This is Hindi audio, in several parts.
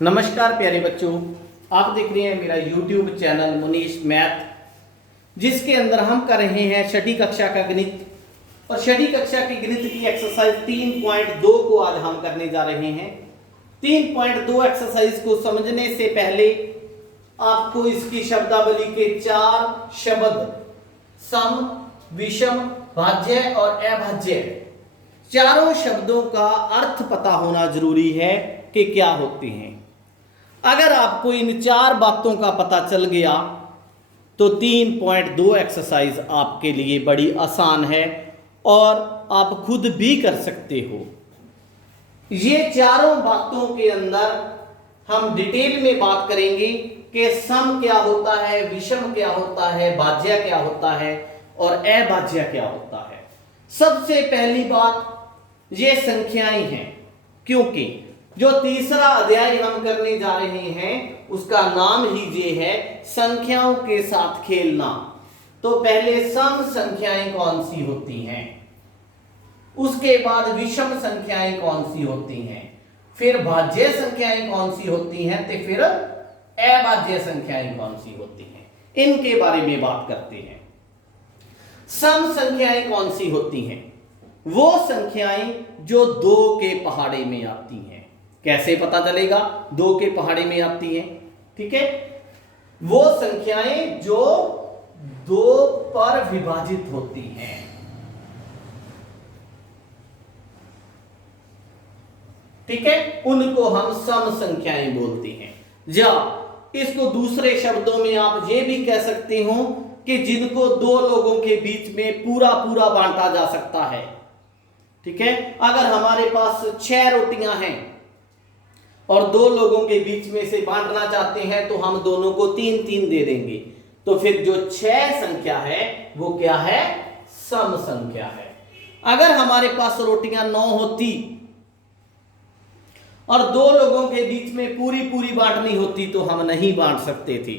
नमस्कार प्यारे बच्चों, आप देख रहे हैं मेरा YouTube चैनल मुनीश मैथ, जिसके अंदर हम कर रहे हैं छठी कक्षा का गणित। और छठी कक्षा की गणित की एक्सरसाइज 3.2 को आज हम करने जा रहे हैं। 3.2 एक्सरसाइज को समझने से पहले आपको इसकी शब्दावली के 4 शब्द सम, विषम, भाज्य और अभाज्य, चारों शब्दों का अर्थ पता होना जरूरी है कि क्या होते हैं। अगर आपको इन 4 बातों का पता चल गया तो 3.2 एक्सरसाइज आपके लिए बड़ी आसान है और आप खुद भी कर सकते हो। ये चारों बातों के अंदर हम डिटेल में बात करेंगे कि सम क्या होता है, विषम क्या होता है, भाज्य क्या होता है और अभाज्य क्या होता है। सबसे पहली बात, ये संख्याएं हैं, क्योंकि जो तीसरा अध्याय हम करने जा रहे हैं उसका नाम ही ये है संख्याओं के साथ खेलना। तो पहले सम संख्याएं कौन सी होती हैं, उसके बाद विषम संख्याएं कौन सी होती हैं, फिर भाज्य संख्याएं कौन सी होती हैं, तो फिर अभाज्य संख्याएं कौन सी होती हैं, इनके बारे में बात करते हैं। सम संख्याएं कौन सी होती हैं? वो संख्याएं जो 2 के पहाड़े में आती हैं। कैसे पता चलेगा 2 के पहाड़े में आती हैं? ठीक है, वो संख्याएं जो 2 पर विभाजित होती हैं। ठीक है, उनको हम सम संख्याएं बोलते हैं। या इसको दूसरे शब्दों में आप ये भी कह सकते हो कि जिनको 2 लोगों के बीच में पूरा पूरा बांटा जा सकता है। ठीक है, अगर हमारे पास 6 रोटियां हैं और 2 लोगों के बीच में से बांटना चाहते हैं तो हम दोनों को 3-3 दे देंगे। तो फिर जो 6 संख्या है वो क्या है? सम संख्या है। अगर हमारे पास रोटियां 9 होती और 2 लोगों के बीच में पूरी पूरी बांटनी होती तो हम नहीं बांट सकते थे,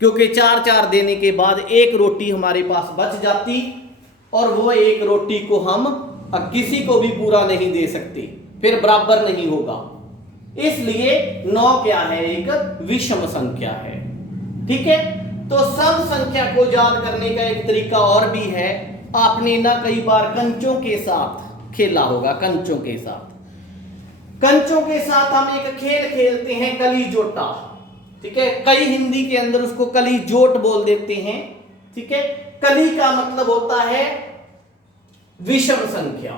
क्योंकि 4-4 देने के बाद एक रोटी हमारे पास बच जाती और वो एक रोटी को हम किसी को भी पूरा नहीं दे सकते, फिर बराबर नहीं होगा। इसलिए 9 क्या है? एक विषम संख्या है। ठीक है, तो सम संख्या को याद करने का एक तरीका और भी है। आपने ना कई बार कंचों के साथ खेला होगा। कंचों के साथ हम एक खेल खेलते हैं, कली जोटा। ठीक है, कई हिंदी के अंदर उसको कली जोट बोल देते हैं। ठीक है, कली का मतलब होता है विषम संख्या।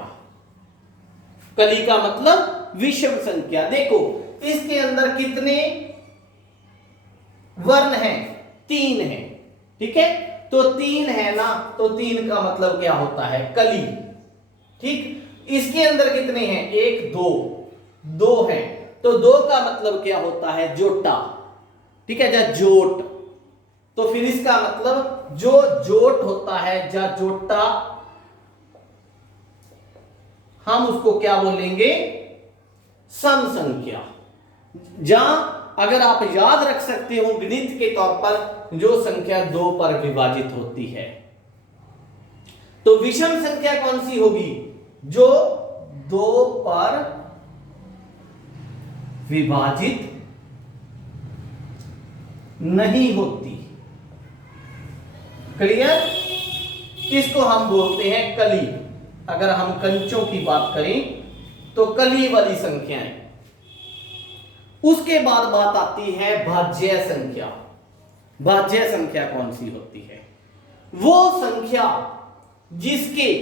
कली का मतलब विषम संख्या। देखो इसके अंदर कितने वर्ण हैं? 3 हैं। ठीक है, तो 3 है ना, तो 3 का मतलब क्या होता है? कली। ठीक, इसके अंदर कितने हैं? 1 2 हैं, तो 2 का मतलब क्या होता है? जोटा। ठीक है, जा जोट। तो फिर इसका मतलब जो जोट होता है, जा जोटा, हम उसको क्या बोलेंगे? सम संख्या। जहां अगर आप याद रख सकते हो गणित के तौर पर, जो संख्या 2 पर विभाजित होती है। तो विषम संख्या कौन सी होगी? जो 2 पर विभाजित नहीं होती। क्लियर? इसको हम बोलते हैं कली। अगर हम कंचों की बात करें तो कली वाली संख्याएं। उसके बाद बात आती है भाज्य संख्या। भाज्य संख्या कौन सी होती है? वो संख्या जिसके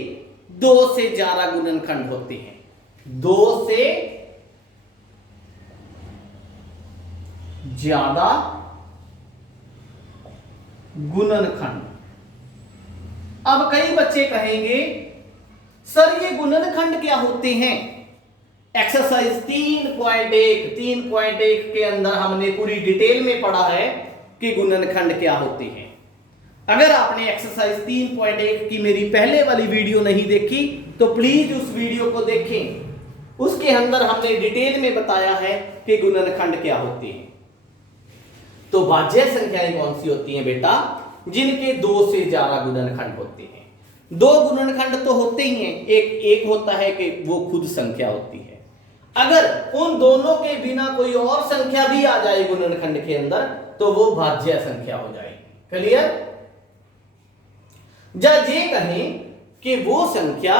2 से ज्यादा गुणनखंड होते हैं। 2 से ज्यादा गुणनखंड। अब कई बच्चे कहेंगे सर ये गुणनखंड क्या होते हैं? एक्सरसाइज 3.1 के अंदर हमने पूरी डिटेल में पढ़ा है कि गुणनखंड क्या होते हैं। अगर आपने एक्सरसाइज 3.1 की मेरी पहले वाली वीडियो नहीं देखी तो प्लीज उस वीडियो को देखें। उसके अंदर हमने डिटेल में बताया है कि गुणनखंड क्या होते हैं। तो भाज्य संख्याएं कौन सी होती हैं बेटा? जिनके 2 से ज्यादा गुणनखंड होते हैं। 2 गुणनखंड तो होते ही हैं, एक होता है कि वो खुद संख्या होती है। अगर उन दोनों के बिना कोई और संख्या भी आ जाए गुणनखंड के अंदर तो वो भाज्य संख्या हो जाएगी। क्लियर? जब ये कहें कि वो संख्या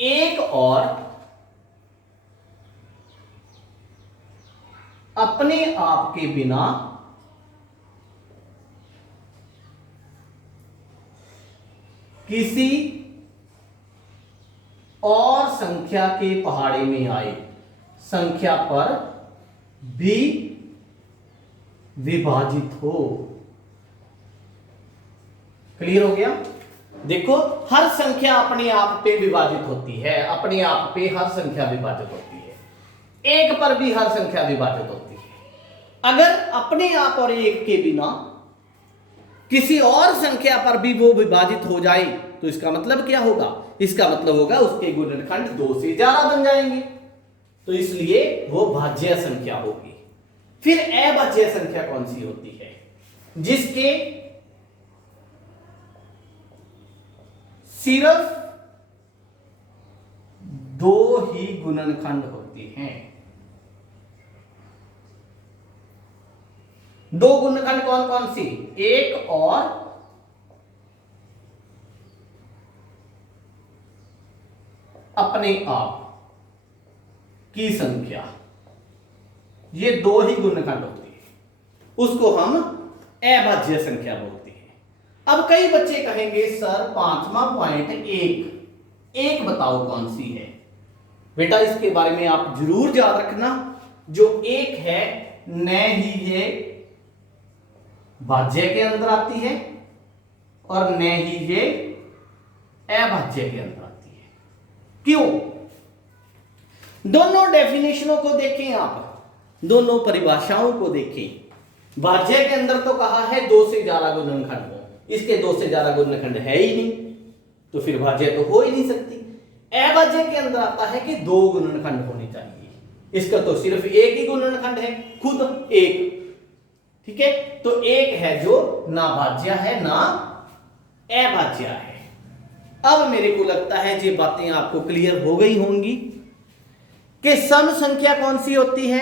एक और अपने आप के बिना किसी और संख्या के पहाड़े में आए, संख्या पर भी विभाजित हो। क्लियर हो गया? देखो, हर संख्या अपने आप पे विभाजित होती है, अपने आप पे हर संख्या विभाजित होती है, एक पर भी हर संख्या विभाजित होती है। अगर अपने आप और एक के बिना किसी और संख्या पर भी वो विभाजित हो जाए तो इसका मतलब क्या होगा? इसका मतलब होगा उसके गुणनखंड 2 से ज्यादा बन जाएंगे, तो इसलिए वो भाज्य संख्या होगी। फिर अभाज्य संख्या कौन सी होती है? जिसके सिर्फ 2 ही गुणनखंड होते हैं। 2 गुणनखंड कौन कौन सी? एक और अपने आप की संख्या, ये 2 ही गुणनखंड होती है, उसको हम अभाज्य संख्या बोलते हैं। अब कई बच्चे कहेंगे सर 5वां पॉइंट एक बताओ कौन सी है? बेटा इसके बारे में आप जरूर याद रखना, जो एक है न ही ये भाज्य के अंदर आती है और न ही ये अभाज्य के अंदर आती है। क्यों? दोनों डेफिनेशनों को देखें, आप दोनों परिभाषाओं को देखें। भाज्य के अंदर तो कहा है 2 से ज्यादा गुणनखंड हो, इसके 2 से ज्यादा गुणनखंड है ही नहीं, तो फिर भाज्य तो हो ही नहीं सकती। अभाज्य के अंदर आता है कि 2 गुणनखंड होने चाहिए, इसका तो सिर्फ एक ही गुणनखंड है, खुद एक। ठीक है, तो एक है जो ना भाज्य है ना अभाज्य है। अब मेरे को लगता है ये बातें आपको क्लियर हो गई होंगी कि सम संख्या कौन सी होती है,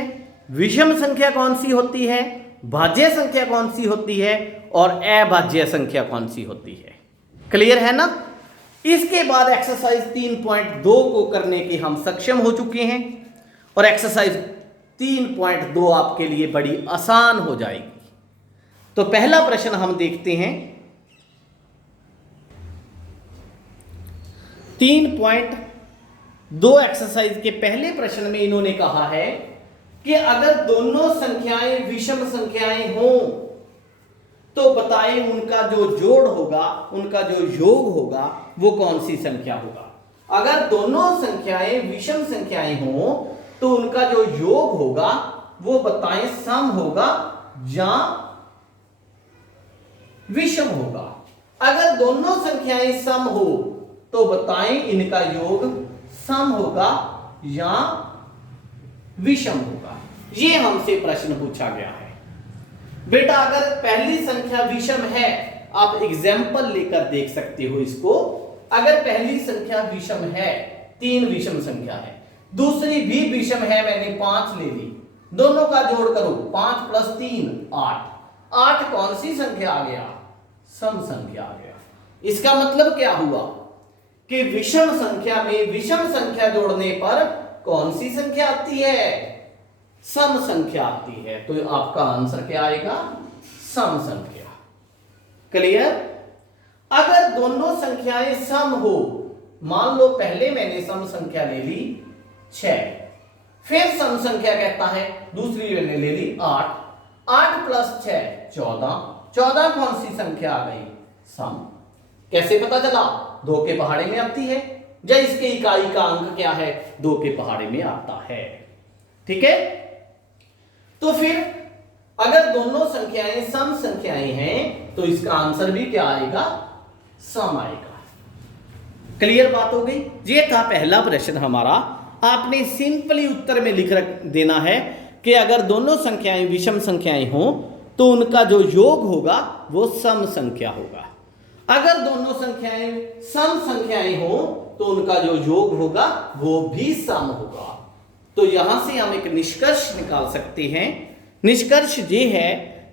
विषम संख्या कौन सी होती है, भाज्य संख्या कौन सी होती है और अभाज्य संख्या कौन सी होती है। क्लियर है ना? इसके बाद एक्सरसाइज 3.2 को करने के हम सक्षम हो चुके हैं और एक्सरसाइज 3.2 आपके लिए बड़ी आसान हो जाएगी। तो पहला प्रश्न हम देखते हैं। 3.2 एक्सरसाइज के पहले प्रश्न में इन्होंने कहा है कि अगर दोनों संख्याएं विषम संख्याएं हों तो बताएं उनका जो जोड़ होगा, उनका जो योग होगा वो कौन सी संख्या होगा। अगर दोनों संख्याएं विषम संख्याएं हों तो उनका जो योग होगा वो बताएं सम होगा या विषम होगा। अगर दोनों संख्याएं सम हो तो बताएं इनका योग सम होगा या विषम होगा। ये हमसे प्रश्न पूछा गया है। बेटा अगर पहली संख्या विषम है, आप एग्जाम्पल लेकर देख सकते हो इसको। अगर पहली संख्या विषम है, 3 विषम संख्या है, दूसरी भी विषम है, मैंने 5 ले ली, दोनों का जोड़ करो, 5 + 3 8। 8 कौन सी संख्या आ गया? सम संख्या आ गया। इसका मतलब क्या हुआ कि विषम संख्या में विषम संख्या जोड़ने पर कौन सी संख्या आती है? सम संख्या आती है। तो आपका आंसर क्या आएगा? सम संख्या। क्लियर? अगर दोनों संख्याएं सम हो, मान लो पहले मैंने सम संख्या ले ली 6, फिर सम संख्या कहता है दूसरी मैंने ले ली 8, 8 + 6 14, 14 कौन सी संख्या आ गई? सम। कैसे पता चला? 2 के पहाड़े में आती है, या इसके इकाई का अंक क्या है? 2 के पहाड़े में आता है। ठीक है, तो फिर अगर दोनों संख्याएं सम संख्याएं हैं तो इसका आंसर भी क्या आएगा? सम आएगा। क्लियर बात हो गई? ये था पहला प्रश्न हमारा। आपने सिंपली उत्तर में लिख देना है कि अगर दोनों संख्याएं विषम संख्याएं हों तो उनका जो योग होगा वो सम संख्या होगा। अगर दोनों संख्याएं सम संख्याएं हों तो उनका जो योग होगा वो भी सम होगा। तो यहां से हम एक निष्कर्ष निकाल सकते हैं। निष्कर्ष ये है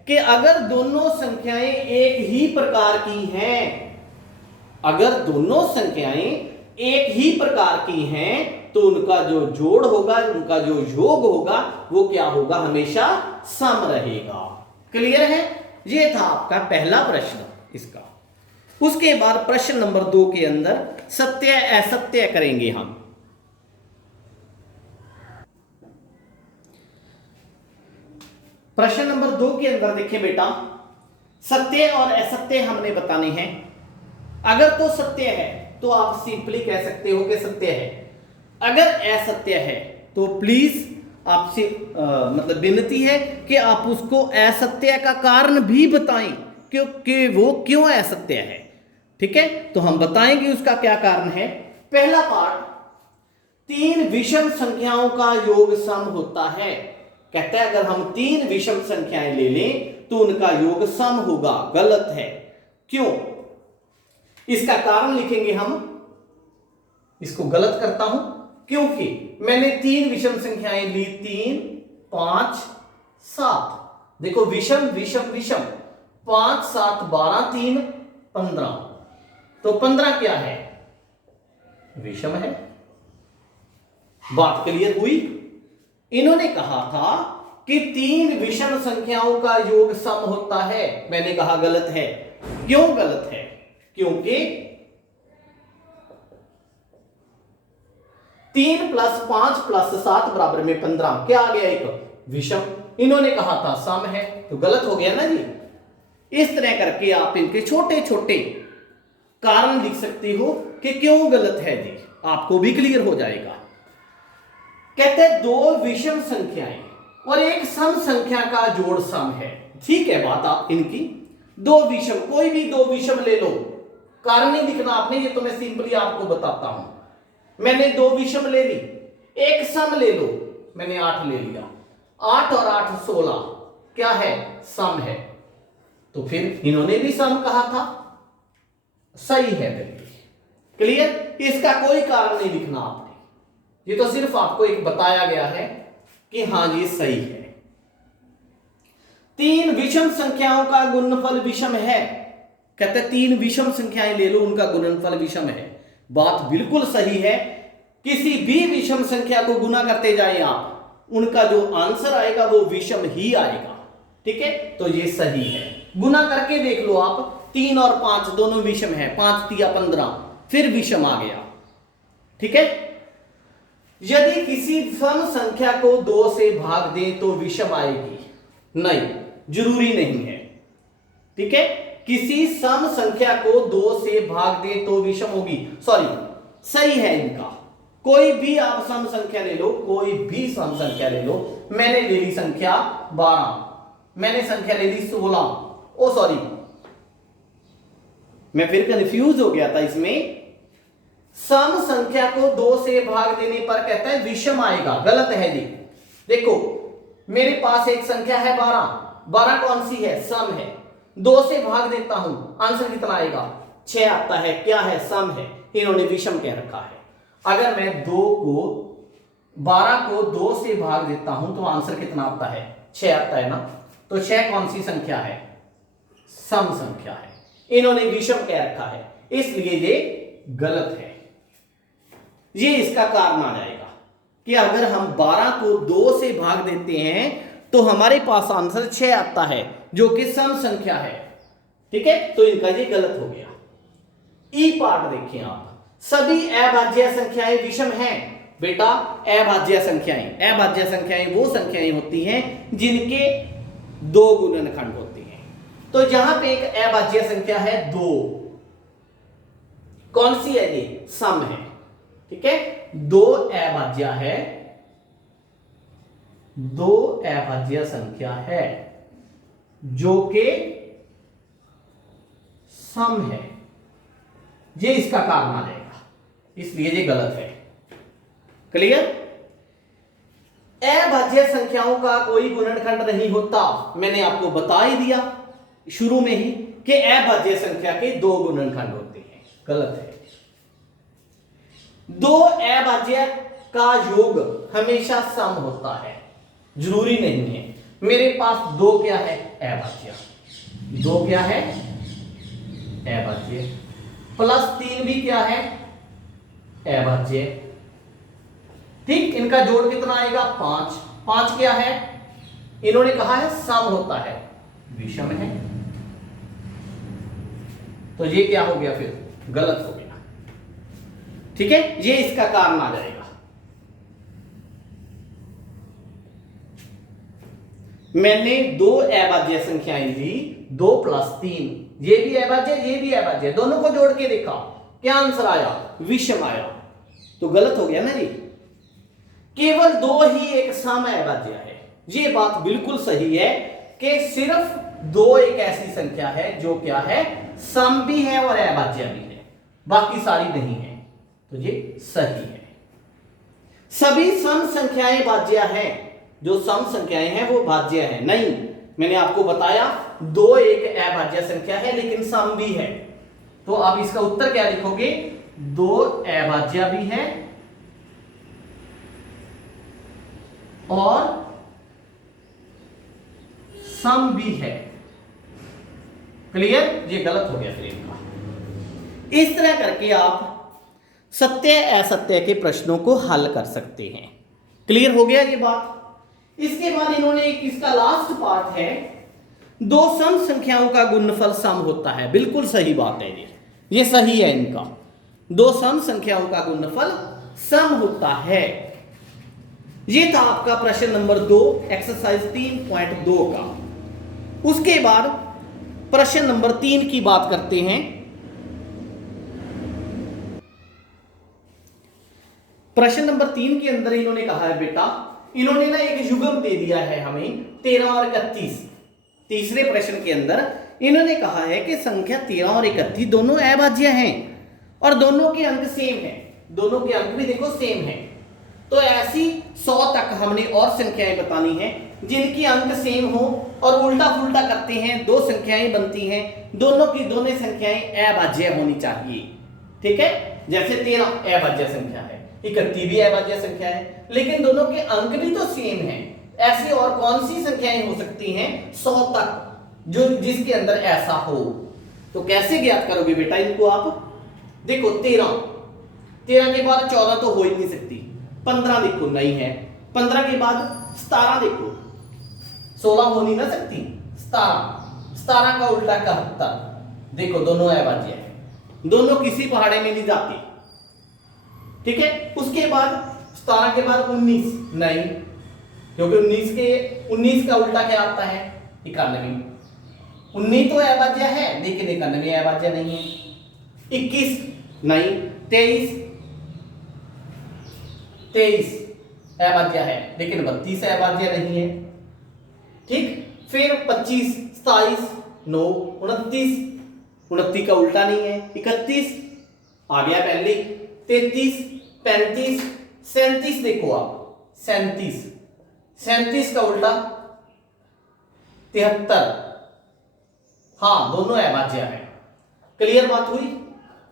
कि अगर दोनों संख्याएं एक ही प्रकार की हैं, अगर दोनों संख्याएं एक ही प्रकार की हैं, तो उनका जो जोड़ होगा, उनका जो योग होगा, वो क्या होगा, हमेशा सम रहेगा। क्लियर है? ये था आपका पहला प्रश्न इसका। उसके बाद प्रश्न नंबर 2 के अंदर सत्य असत्य करेंगे हम। प्रश्न नंबर 2 के अंदर देखिए बेटा, सत्य और असत्य हमने बताने हैं। अगर तो सत्य है तो आप सिंपली कह सकते हो कि सत्य है। अगर असत्य है तो प्लीज आपसे मतलब विनती है कि आप उसको असत्य का कारण भी बताएं, क्योंकि वो क्यों असत्य है। ठीक है, तो हम बताएंगे उसका क्या कारण है। पहला पार्ट, 3 विषम संख्याओं का योग सम होता है। कहते हैं अगर हम 3 विषम संख्याएं ले लें तो उनका योग सम होगा। गलत है। क्यों? इसका कारण लिखेंगे हम। इसको गलत करता हूं क्योंकि मैंने 3 विषम संख्याएं ली, 3, 5, 7। देखो विषम विषम विषम, 5, 7, 12, 3, 15। तो 15 क्या है? विषम है। बात क्लियर हुई? इन्होंने कहा था कि 3 विषम संख्याओं का योग सम होता है। मैंने कहा गलत है। क्यों गलत है? क्योंकि 3 + 5 + 7 बराबर में 15 क्या आ गया? एक विषम। इन्होंने कहा था सम है, तो गलत हो गया ना जी। इस तरह करके आप इनके छोटे छोटे कारण लिख सकते हो कि क्यों गलत है जी, आपको भी क्लियर हो जाएगा। कहते हैं 2 विषम संख्याएं और एक सम संख्या का जोड़ सम है। ठीक है बात आप इनकी। 2 विषम, कोई भी 2 विषम ले लो, कारण नहीं लिखना आपने, ये तो मैं सिंपली आपको बताता हूं। मैंने 2 विषम ले ली, एक सम ले लो, मैंने 8 ले लिया। 8 और 8 16 क्या है? सम है। तो फिर इन्होंने भी सम कहा था, सही है। क्लियर? इसका कोई कारण नहीं लिखना आपने, ये तो सिर्फ आपको एक बताया गया है कि हां ये सही है। 3 विषम संख्याओं का गुणनफल विषम है। कहते हैं 3 विषम संख्याएं ले लो, उनका गुणनफल विषम है। बात बिल्कुल सही है। किसी भी विषम संख्या को गुना करते जाए आप, उनका जो आंसर आएगा वो विषम ही आएगा। ठीक है, तो ये सही है। गुना करके देख लो आप, 3 और 5 दोनों विषम है। 5 × 15 फिर विषम आ गया। ठीक है, यदि किसी सम संख्या को 2 से भाग दें तो विषम आएगी? नहीं, जरूरी नहीं है। ठीक है, किसी सम संख्या को 2 से भाग दें तो विषम होगी। सॉरी, सही है इनका। कोई भी आप सम संख्या ले लो, कोई भी सम संख्या ले लो। मैंने ले ली संख्या 12, मैंने संख्या ले ली 16। ओ सॉरी, मैं फिर कंफ्यूज हो गया था इसमें। सम संख्या को 2 से भाग देने पर कहता है विषम आएगा। गलत है जी। देखो मेरे पास एक संख्या है 12, 12 कौन सी है? सम है। 2 से भाग देता हूं, आंसर कितना आएगा? 6 आता है। क्या है? सम है। इन्होंने विषम कह रखा है। अगर मैं 12 को 2 से भाग देता हूं तो आंसर कितना आता है? 6 आता है ना। तो 6 कौन सी संख्या है? सम संख्या है। इन्होंने विषम कह रखा है, इसलिए ये गलत है। ये इसका कारण आ जाएगा कि अगर हम 12 को 2 से भाग देते हैं तो हमारे पास आंसर 6 आता है, जो कि सम संख्या है। ठीक है, तो इनका ये गलत हो गया। ई पार्ट देखें आप, सभी अभाज्य संख्याएं विषम हैं। बेटा अभाज्य संख्याएं वो संख्याएं होती हैं जिनके 2 गुणनखंड होते हैं। तो यहां पे एक अभाज्य संख्या है 2। कौन सी है ये? सम है। ठीक है, 2 अभाज्य है, 2 अभाज्य संख्या है जो कि सम है। ये इसका कारण आ जाएगा, इसलिए ये गलत है। क्लियर? अभाज्य संख्याओं का कोई गुणनखंड नहीं होता। मैंने आपको बता ही दिया शुरू में ही कि अभाज्य संख्या के 2 गुणनखंड होते हैं। गलत है। 2 अभाज्य का योग हमेशा सम होता है? जरूरी नहीं है। मेरे पास दो क्या है? अभाज्य। दो क्या है? अभाज्य। प्लस 3 भी क्या है? अभाज्य। ठीक, इनका जोड़ कितना आएगा? 5। 5 क्या है? इन्होंने कहा है सम होता है, विषम है। तो ये क्या हो गया? फिर गलत हो गया। ठीक है, ये इसका कारण आ जाएगा। मैंने दो अभाज्य संख्याएं ली, 2 + 3, ये भी अभाज्य, ये भी अभाज्य, दोनों को जोड़ के देखा, क्या आंसर आया? विषम आया। तो गलत हो गया ना जी। केवल दो ही एक सम अभाज्य है। ये बात बिल्कुल सही है कि सिर्फ दो एक ऐसी संख्या है जो क्या है? सम भी है और अभाज्य भी है, बाकी सारी नहीं है। तो ये सही है। सभी सम संख्याएं भाज्य हैं। जो सम संख्याएं हैं वो भाज्य है नहीं। मैंने आपको बताया दो एक अभाज्य संख्या है लेकिन सम भी है। तो आप इसका उत्तर क्या लिखोगे? दो अभाज्य भी है और सम भी है। क्लियर? ये गलत हो गया फिर इनका। इस तरह करके आप सत्य असत्य के प्रश्नों को हल कर सकते हैं। क्लियर हो गया ये बात? इसके बाद इन्होंने एक इसका लास्ट पार्ट है, दो सम संख्याओं का गुणनफल सम होता है। बिल्कुल सही बात है ये सही है इनका। दो सम संख्याओं का गुणनफल सम होता है। ये था आपका प्रश्न नंबर 2 एक्सरसाइज 3.2 का। उसके बाद प्रश्न नंबर 3 की बात करते हैं। प्रश्न नंबर 3 के अंदर इन्होंने कहा है बेटा, इन्होंने ना एक युग्म दे दिया है हमें 13 और 31। तीसरे प्रश्न के अंदर इन्होंने कहा है कि संख्या 13 और 31 दोनों अभाज्य हैं और दोनों के अंक सेम है। दोनों के अंक भी देखो सेम है। तो ऐसी 100 तक हमने और संख्याएं बतानी है जिनकी अंक सेम हो और उल्टा पुल्टा करते हैं, दो संख्याएं बनती हैं, दोनों की दोनों संख्याएं अभाज्य होनी चाहिए। ठीक है, जैसे 13 अभाज्य संख्या है, 31 भी अभाज्य संख्या है, लेकिन दोनों के अंक भी तो सेम है। ऐसी और कौन सी संख्याएं हो सकती हैं 100 तक जो जिसके अंदर ऐसा हो? तो कैसे ज्ञात करोगे बेटा इनको आप? देखो 13 के बाद 14 तो हो ही नहीं सकती, 15 देखो नहीं है, 15 के बाद 17 देखो, 16 हो नहीं ना सकती, 17 का उल्टा 71, देखो दोनों अभाज्य है, दोनों किसी पहाड़े में नहीं जाती। ठीक है, उसके बाद 17 के बाद 19 नहीं, क्योंकि 19 का उल्टा क्या आता है? 91। 19 तो अभाज्य है लेकिन 91 अभाज्य नहीं है। 21 नहीं, 23 अभाज्य है लेकिन 32 अभाज्य नहीं है। ठीक, फिर 25, 27, 9, 29 का उल्टा नहीं है, 31 आ गया पहले, 33, 35, 37 देखो आप, 37 का उल्टा 73। हाँ, दोनों अभाज्य है। क्लियर बात हुई?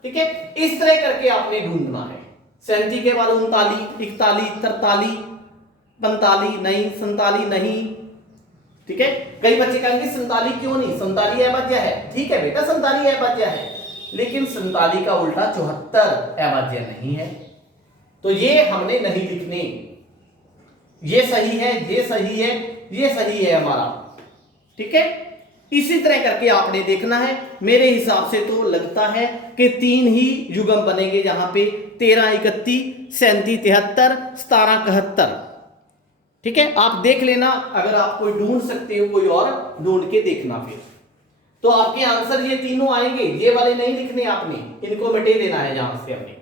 ठीक है, इस तरह करके आपने ढूंढना है। 37 के बाद 39, 41, 43, 45 नहीं, 47 नहीं। ठीक है, कई बच्चे कहेंगे 47 क्यों नहीं? 47 अभाज्य है। ठीक है बेटा, 47 अभाज्य है, लेकिन 47 का उल्टा 74 अभाज्य नहीं है। तो ये हमने नहीं लिखने। ये सही है, ये सही है, ये सही है हमारा। ठीक है, इसी तरह करके आपने देखना है। मेरे हिसाब से तो लगता है कि 3 ही युग्म बनेंगे जहां पे 13, 31, 37, 73, 17, 71। ठीक है, आप देख लेना, अगर आप कोई ढूंढ सकते हो कोई और ढूंढ के देखना, फिर तो आपके आंसर ये तीनों आएंगे। ये वाले नहीं लिखने आपने, इनको मिटे देना है यहां से अपने।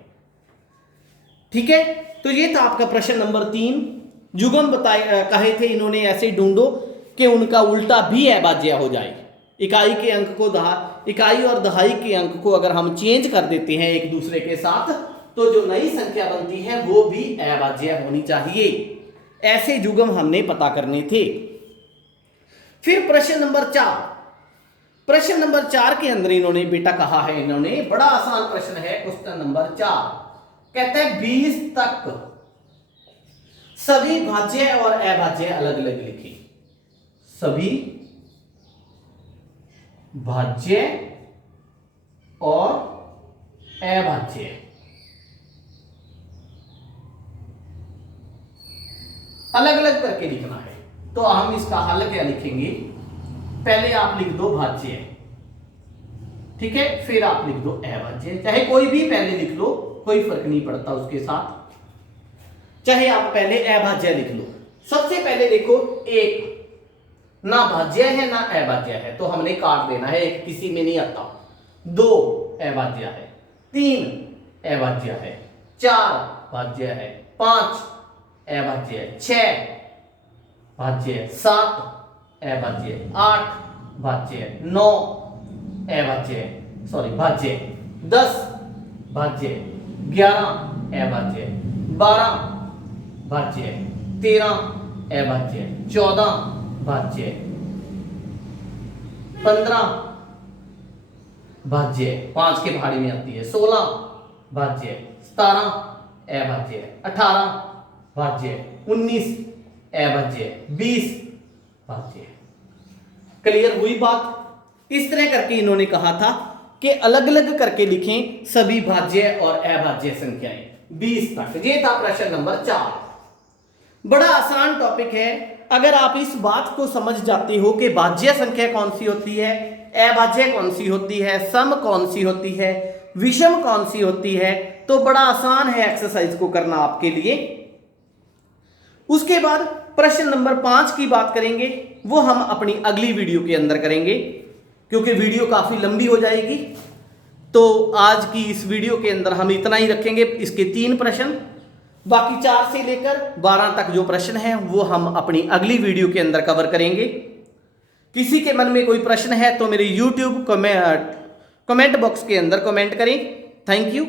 ठीक है, तो ये था आपका प्रश्न नंबर 3। युग्म बताए कहे थे इन्होंने ऐसे ढूंढो कि उनका उल्टा भी अभाज्य हो जाए। इकाई के अंक को इकाई और दहाई के अंक को अगर हम चेंज कर देते हैं एक दूसरे के साथ, तो जो नई संख्या बनती है वो भी अभाज्य होनी चाहिए। ऐसे युग्म हमने पता करने थे। फिर प्रश्न नंबर 4। प्रश्न नंबर 4 के अंदर इन्होंने बेटा कहा है, इन्होंने बड़ा आसान प्रश्न है, क्वेश्चन नंबर 4 कहता है 20 तक सभी भाज्य और अभाज्य अलग अलग लिखें। सभी भाज्य और अभाज्य अलग अलग करके लिखना है। तो हम इसका हल क्या लिखेंगे, पहले आप लिख दो भाज्य, ठीक है, फिर आप लिख दो अभाज्य। चाहे कोई भी पहले लिख लो, कोई फर्क नहीं पड़ता उसके साथ, चाहे आप पहले अभाज्य लिख लो। सबसे पहले देखो, एक ना भाज्य है ना अभाज्य है, तो हमने काट देना है, एक किसी में नहीं आता। दो अभाज्य है, तीन अभाज्य है, चार भाज्य है, पांच अभाज्य है, छह भाज्य है, सात अभाज्य है, आठ भाज्य है, नौ अभाज्य है, सॉरी भाज्य, 10 भाज्य, 11 अभाज्य, 12 भाज्य, 13 अभाज्य, 14 भाज्य, 15 भाज्य, 5 के भाड़ी में आती है, 16 भाज्य, 17 अभाज्य, 18 भाज्य, 19 अभाज्य, 20 भाज्य। क्लियर हुई बात? इस तरह करके इन्होंने कहा था कि अलग अलग करके लिखें सभी भाज्य और अभाज्य संख्याएं 20 तक। ये था प्रश्न नंबर 4। बड़ा आसान टॉपिक है। अगर आप इस बात को समझ जाते हो कि भाज्य संख्या कौन सी होती है, अभाज्य कौन सी होती है, सम कौन सी होती है, विषम कौन सी होती है, तो बड़ा आसान है एक्सरसाइज को करना आपके लिए। उसके बाद प्रश्न नंबर 5 की बात करेंगे, वो हम अपनी अगली वीडियो के अंदर करेंगे, क्योंकि वीडियो काफी लंबी हो जाएगी। तो आज की इस वीडियो के अंदर हम इतना ही रखेंगे, इसके 3 प्रश्न, बाकी 4 से लेकर 12 तक जो प्रश्न हैं वो हम अपनी अगली वीडियो के अंदर कवर करेंगे। किसी के मन में कोई प्रश्न है तो मेरे YouTube कमेंट बॉक्स के अंदर कमेंट करें। Thank you.